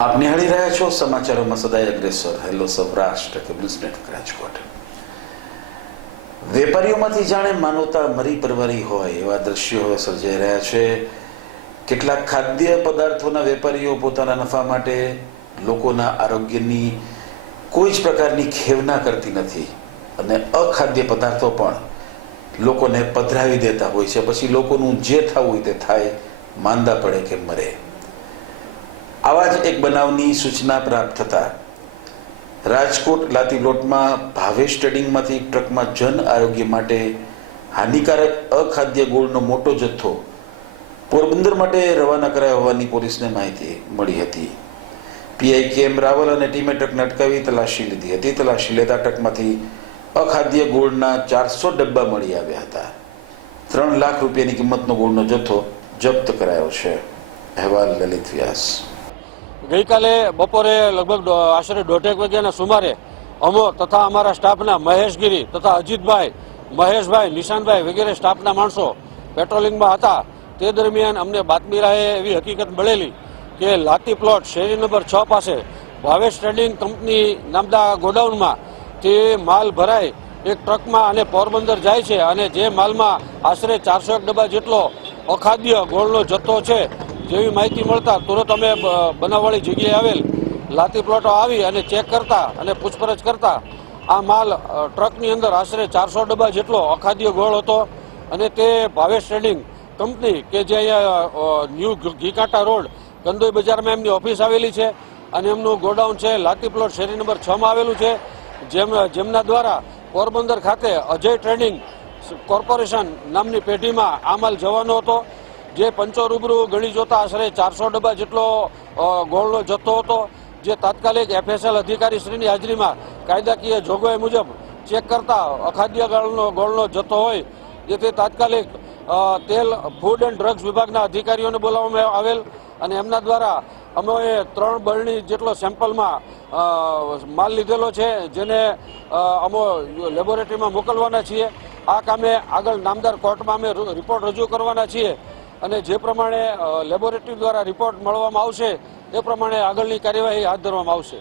આપ નિહાળી રહ્યા છો સમાચારોમાં સદાય અગ્રેસર. હેલો સૌરાષ્ટ્ર કે ન્યૂઝ નેટવર્ક રાજકોટ. વેપારીઓમાંથી જાણે માનવતા મરી પરવારી હોય એવા દ્રશ્યો હવે સર્જાઈ રહ્યા છે. કેટલાક ખાદ્ય પદાર્થોના વેપારીઓ પોતાના નફા માટે લોકોના આરોગ્યની કોઈ જ પ્રકારની ખેવના કરતી નથી અને અખાદ્ય પદાર્થો પણ લોકોને પધરાવી દેતા હોય છે. પછી લોકોનું જે થવું હોય તે થાય, માંદા પડે કે મરે. આવા જ એક બનાવની સૂચના પ્રાપ્ત થતા રાજકોટ લાતીલોટમાં ભાવે સ્ટડિંગમાંથી ટ્રકમાં જન આરોગ્ય માટે હાનિકારક અખાદ્ય ગોળનો મોટો જથ્થો પોરબંદર માટે રવાના કરાયો હોવાની પોલીસને માહિતી મળી હતી. પીઆઈ કે એમ રાવલ અને ટીમે ટ્રકને અટકાવી તલાશી લીધી હતી. તલાશી લેતા ટ્રકમાંથી અખાદ્ય ગોળના ચારસો ડબ્બા મળી આવ્યા હતા. ત્રણ લાખ રૂપિયાની કિંમતનો ગોળનો જથ્થો જપ્ત કરાયો છે. અહેવાલ લલિત વ્યાસ. ગઈકાલે બપોરે લગભગ આશરે દોઢેક વાગ્યાના સુમારે અમો તથા અમારા સ્ટાફના મહેશગીરી તથા અજીતભાઈ, મહેશભાઈ, નિશાનભાઈ વગેરે સ્ટાફના માણસો પેટ્રોલિંગમાં હતા. તે દરમિયાન અમને બાતમી રાહે એવી હકીકત મળેલી કે લાતી પ્લોટ શેરી નંબર છ પાસે ભાવેશ ટ્રેડિંગ કંપની નામના ગોડાઉનમાં તે માલ ભરાય એક ટ્રકમાં અને પોરબંદર જાય છે અને જે માલમાં આશરે ચારસો એક ડબ્બા જેટલો અખાદ્ય ગોળનો જથ્થો છે જેવી માહિતી મળતા તુરંત અમે બનાવવાળી જગ્યાએ આવેલ લાતી પ્લોટો આવી અને ચેક કરતા અને પૂછપરછ કરતા. આ માલ ટ્રકની અંદર આશરે ચારસો ડબ્બા જેટલો અખાદ્ય ગોળ હતો અને તે ભાવેશ ટ્રેડિંગ કંપની કે જે અહીંયા ન્યૂ ઘીકાંટા રોડ, કંદોઈ બજારમાં એમની ઓફિસ આવેલી છે અને એમનું ગોડાઉન છે, લાતી પ્લોટ શેરી નંબર છ માં આવેલું છે. જેમ, જેમના દ્વારા પોરબંદર ખાતે અજય ટ્રેડિંગ કોર્પોરેશન નામની પેઢીમાં આ માલ જવાનો હતો. જે પંચો રૂબરૂ ગણી જોતા આશરે ચારસો ડબ્બા જેટલો ગોળનો જથ્થો હતો, જે તાત્કાલિક એફએસએલ અધિકારી શ્રીની હાજરીમાં કાયદાકીય જોગવાઈ મુજબ ચેક કરતા અખાદ્ય ગાળનો, ગોળનો જથ્થો હોય, જેથી તાત્કાલિક તેલ, ફૂડ એન્ડ ડ્રગ્સ વિભાગના અધિકારીઓને બોલાવવામાં આવેલ અને એમના દ્વારા અમે ત્રણ બરણી જેટલો સેમ્પલમાં માલ લીધેલો છે, જેને અમે લેબોરેટરીમાં મોકલવાના છીએ. આ કામે આગળ નામદાર કોર્ટમાં અમે રિપોર્ટ રજૂ કરવાના છીએ. અને જે પ્રમાણે લેબોરેટરી દ્વારા રિપોર્ટ મળવામાં આવશે, એ પ્રમાણે આગળની કાર્યવાહી હાથ ધરવામાં આવશે.